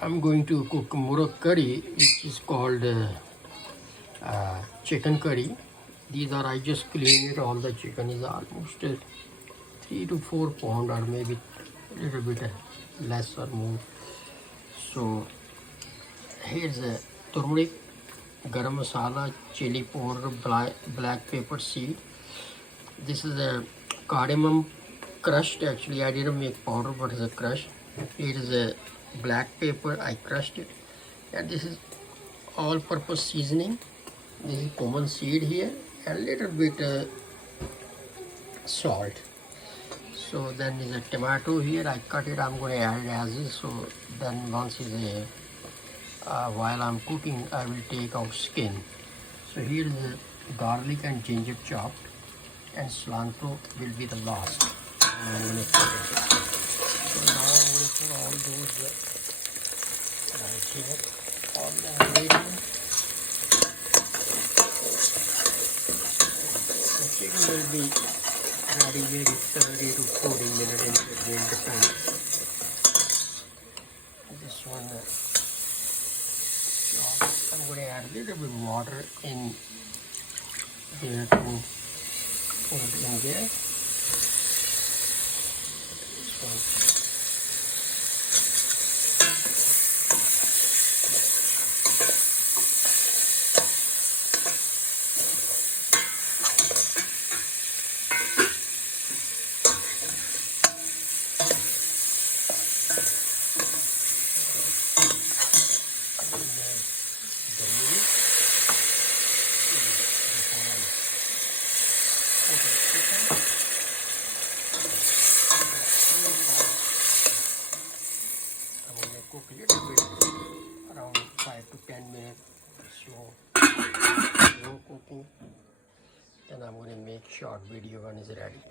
I'm going to cook Muragh curry, which is called chicken curry. These are, I just cleaned it. All the chicken is almost 3 to 4 pound, or maybe a little bit less or more. So here's a turmeric, garam masala, chili powder, black pepper seed. This is a cardamom crushed. Actually, I didn't make powder, but it's a crush. Here is a black pepper. I crushed it, and this is all-purpose seasoning. This is cumin seed here, and a little bit salt. So then is a tomato here. I cut it. I'm going to add it as is. So then once is a while I'm cooking, I will take out skin. So here is the garlic and ginger chopped, and cilantro will be the last. I'm going to put it. So now I'm going to put all those right here, all the ingredients. The chicken will be ready maybe 30 to 40 minutes in between, depends. This one, I'm going to add a little bit of water in here to put it in there. This one. Cook a little bit, around 5 to 10 minutes, slow cooking. Then I'm going to make short video when it's ready.